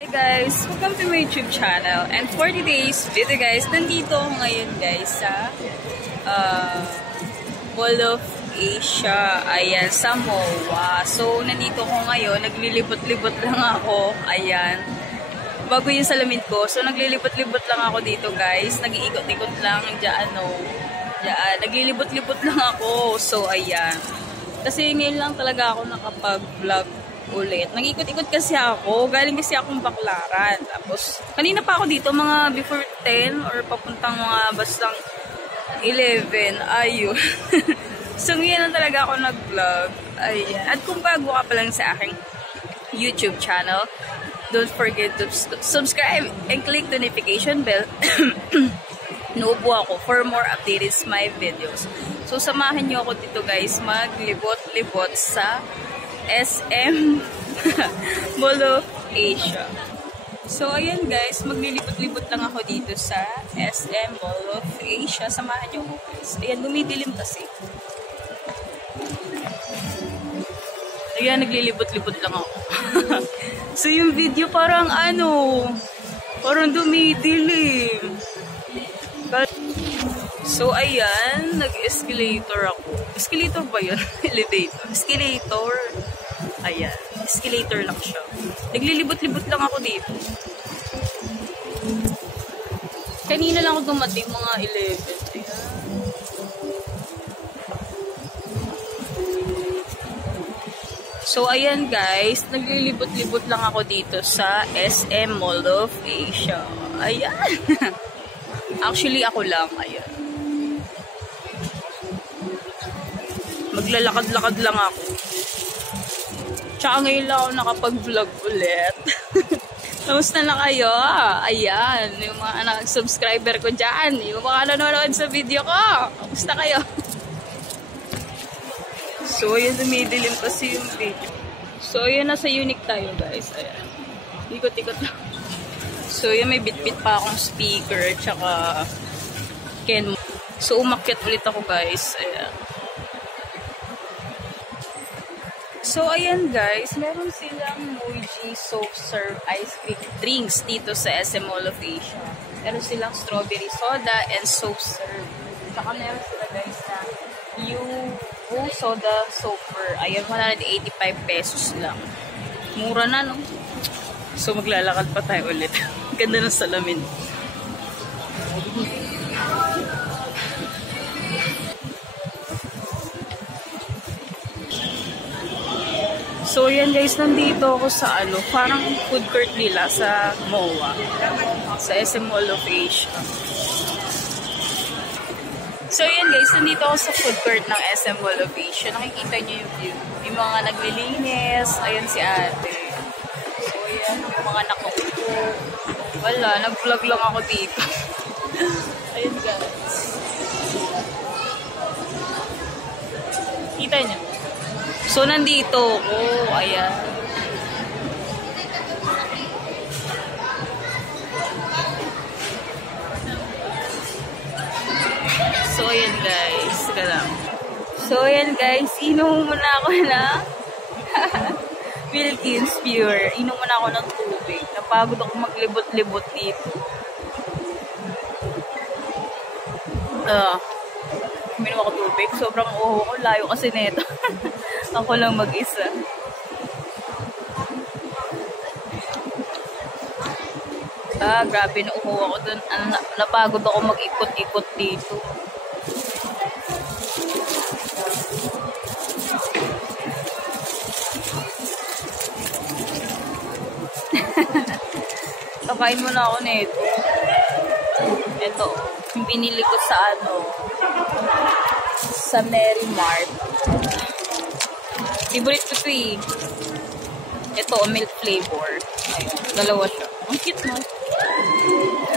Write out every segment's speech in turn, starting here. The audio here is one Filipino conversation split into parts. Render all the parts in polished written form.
Hey guys, welcome to my YouTube channel, and for today's video guys, nandito ako ngayon guys sa Mall of Asia, ayan, sa MOA. So nandito ako ngayon, naglilibot-libot lang ako, ayan, bago yung salamin ko. So naglilibot-libot lang ako dito guys, nag-iikot-ikot lang dyan, naglilibot-libot lang ako. So ayan, kasi ngayon lang talaga ako nakapag-vlog ulit. Nag-ikot-ikot kasi ako. Galing kasi akong Baklaran. Tapos, kanina pa ako dito, mga before 10 or papuntang mga bastang 11. Ayun. So, ngayon lang talaga ako nag-vlog. Ayan. At kung bago ka pa lang sa aking YouTube channel, don't forget to subscribe and click the notification bell. Nuubo ako for more updated my videos. So, samahan nyo ako dito guys, maglibot-libot sa SM Mall of Asia. So, ayan guys, maglilibot-libot lang ako dito sa SM Mall of Asia. Samahan nyo ko guys. Ayan, dumidilim kasi. Ayan, naglilibot-libot lang ako. So, yung video parang parang dumidilim. So, ayan, nag-escalator ako. Escalator ba yun? Elevator. Escalator. Ayan. Escalator lang siya. Naglilibot-libot lang ako dito. Kanina lang ako dumating, mga 11. Ayan. So, ayan guys. Naglilibot-libot lang ako dito sa SM Mall of Asia. Ayan. Actually, ako lang. Ayan. Maglalakad-lakad lang ako. Tsaka ngayon lang ako nakapag-vlog ulit. Kamusta na kayo? Ayan, yung mga subscriber ko dyan. Yung mga nanonood sa video ko. Kamusta kayo? So, yun, dumidilim kasi yung video. So, yun, nasa Unique tayo guys. Ayan. Ikot-ikot lang. So, yun, may bit-bit pa akong speaker. Tsaka, Ken. So, umakyat ulit ako guys. Ayan. So, ayan guys, meron silang Muji soft serve ice cream drinks dito sa SM Mall of Asia. Meron silang strawberry soda and soft serve. Saka meron sila guys na Yubu soda soaper. Ayan, 185 pesos lang. Mura na, no? So, maglalakad pa tayo ulit. Ganda ng salamin. So, yan guys, nandito ako sa parang food court nila sa MOA. Sa SM Mall of Asia. So, yan guys, nandito ako sa food court ng SM Mall of Asia. Nakikita nyo yung view. Yung mga naglilinis. Ayan si ate. So, yan, yung mga nakaupo. Wala, nag-vlog lang ako dito. Ayan guys. Kita nyo? So, nandito ako. Ayan. So, ayan guys. Sige lang. So, ayan guys. Inom muna ako na Wilkins Pure. Inom muna ako ng tubig. Napagod ako maglibot-libot dito. Minom ako tubig. Sobrang uho ko. Layo kasi nito. Ako lang mag-isa. Grabe na uho ako dun. Napagod ako mag-ikot-ikot dito. Kakain mo na ako nito. Ito. Yung binili ko sa sa Mary Mart. Favorite ko ito eh. Ito, milk flavor. Ayun, dalawa siya. Ang cute mo.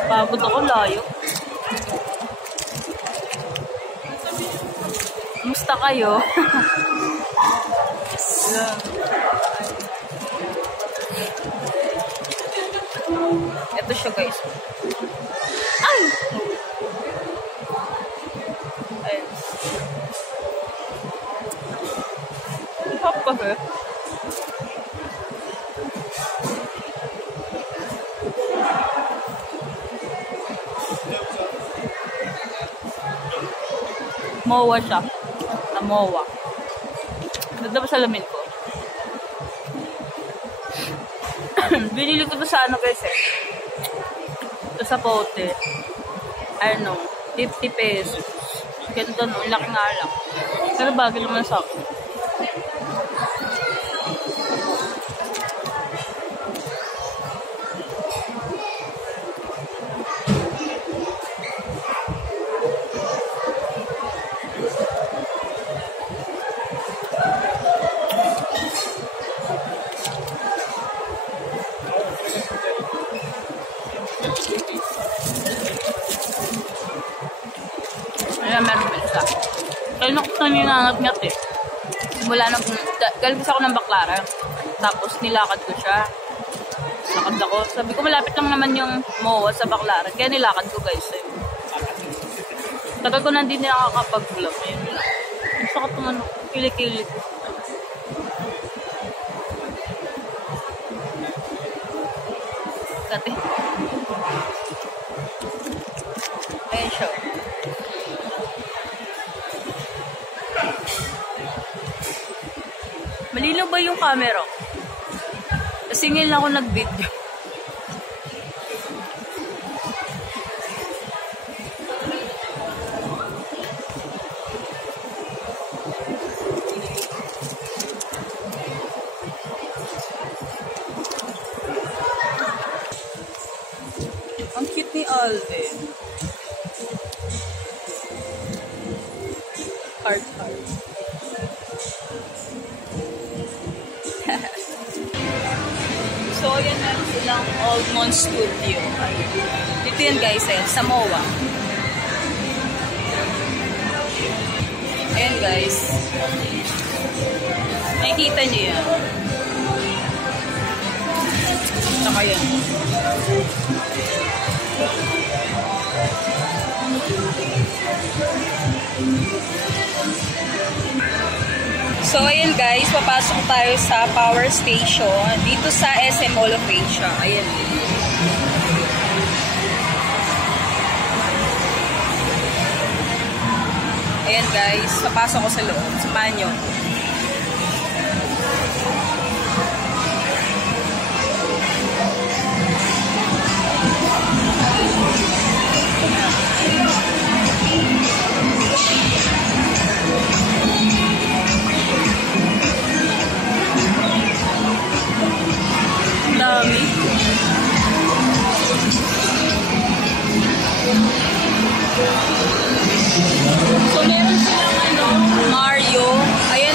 Pagod ako, layo. Kumusta kayo? Ito siya guys. Ay! Ayun. Papa ba? MOA siya. Na MOA. Ganda ba salamin ko? Binili ko to sa ano guys eh. Ito sa pote. Ano, 50 pesos. Ganda no, laki nga lang. Pero bagay naman sa akin. Ayan, meron pa isa. Kaya nakuha niyo nangat-ngat eh. Simula nang, galbis ako ng Baclaran. Tapos nilakad ko siya. Lakad ako. Sabi ko malapit lang naman yung MOA sa Baclaran. Kaya nilakad ko guys eh. Tagal ko na hindi nakakapag-vlog. Ayun lang. Gusto ko tumanok. Kilik-kilik. Kati. Ayan siya. Malinaw ba yung camera? Kasi ngayon ako nag-video. Ang cute ni Alvin. Heart. So, yan na silang Oldmont Studio. Dito yan guys eh, sa MOA. Ayan guys. Nakikita nyo yan. Saka yan. So, ayan guys, papasok tayo sa power station dito sa SM Mall of Asia. Ayan. Ayan guys, papasok ko sa loob. Samahan nyo. Dami. So, meron silang Mario. Ayan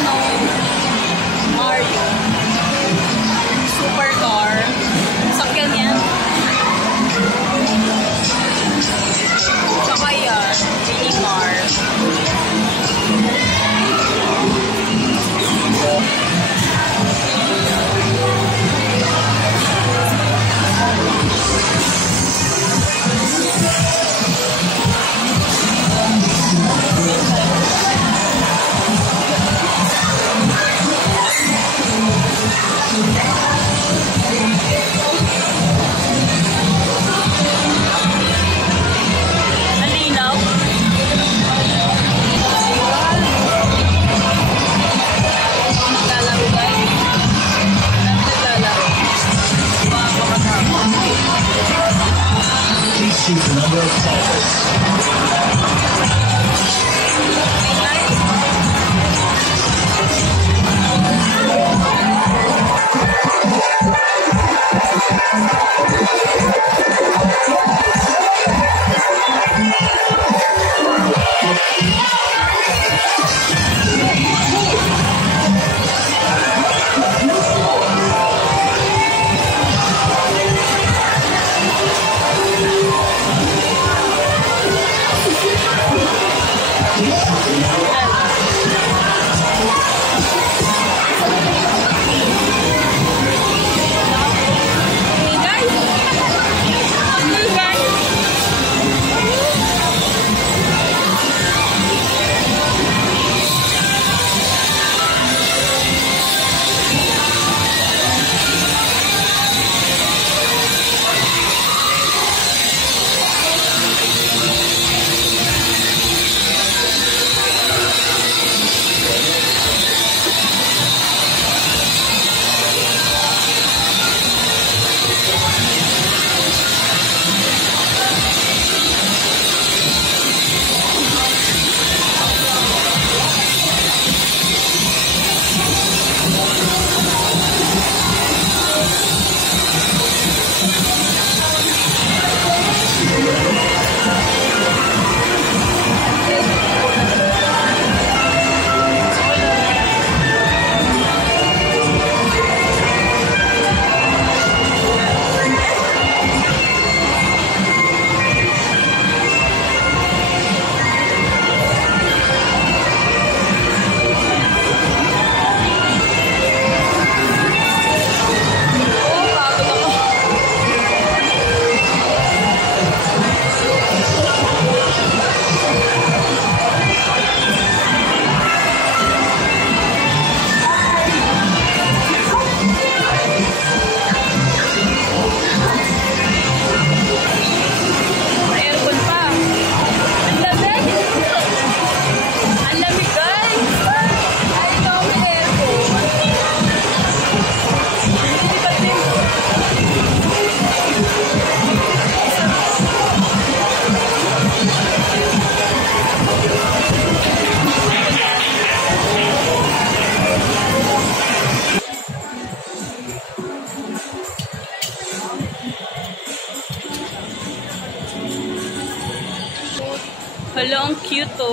to.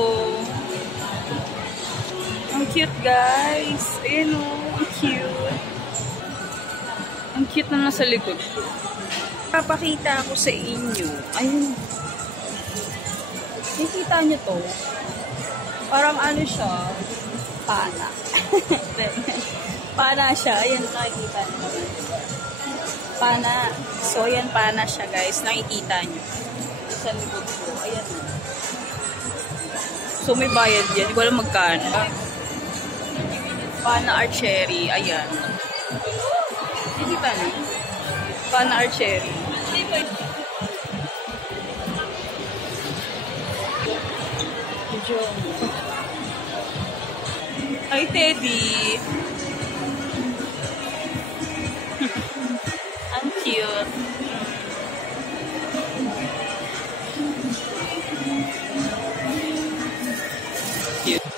Ang cute, guys. Ayan o. Ang cute. Ang cute na nasa likod ko. Papakita ako sa inyo. Ayun. Nakikita nyo to. Parang ano siya. Pana. Pana siya. Ayan, nakikita nyo. Pana. So, ayan, pana siya, guys. Nakikita nyo. Sa likod ko. Ayan. So, may bayad yan. Hindi ko alam magkano. Pana archery. Ayan. Nakikita nyo. Pana archery. Hi, Teddy. Ang cute. Cute.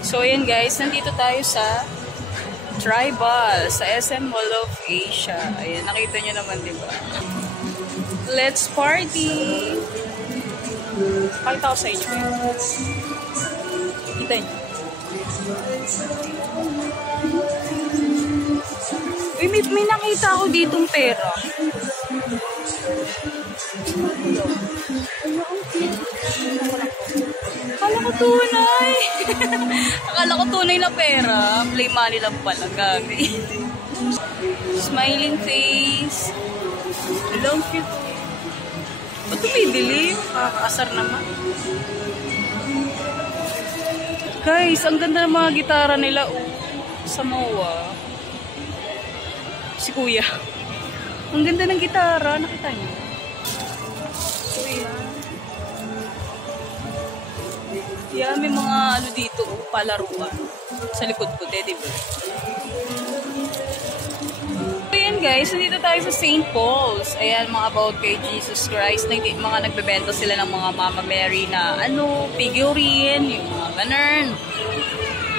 So, ayan guys, nandito tayo sa Tribal, sa SM Mall of Asia. Ayan, nakita nyo naman, di ba? Let's party! Pakita ko sa inyo. Kita nyo. Uy, may nakita ako ditong pera. Akala ko tunay. Akala ko tunay na pera. Play money lang pala. Gabi. Smiling face. Hello, cute. Ba't tumidili? Kakasar naman. Guys, ang ganda ng mga gitara nila. Oh, sa MOA. Si Kuya. Ang ganda ng gitara. Nakita niyo? Kuya. Yeah, may mga ano dito. Palaruan. Sa likod ko, di ba? Ayan guys, nandito tayo sa St. Paul's. Ayan, mga about kay Jesus Christ. Mga nagbebenta sila ng mga Mama Mary na figurine, yung mga ganun.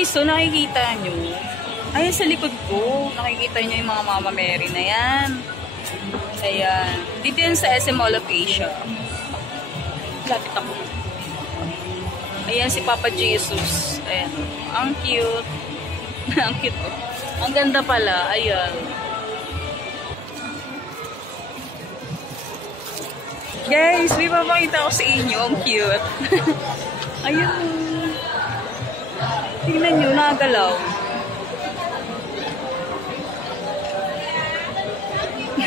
So, nakikita nyo. Ayan, sa likod ko, nakikita nyo yung mga Mama Mary na yan. Ayan. Dito yan sa SM Mall of Asia. Lapit ako. Ayan, si Papa Jesus. Ayan. Ang cute. Ang cute po. Ang ganda pala. Ayan. Guys, may papakita ko sa inyo. Ang cute. Ayun. Tingnan nyo, nagalaw.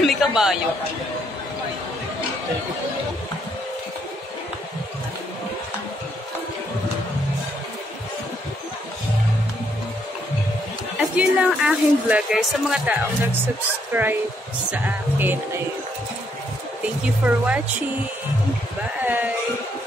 May kabayo. At yun lang aking vlog guys. Sa mga taong nag-subscribe sa akin. Ayun. Thank you for watching. Bye!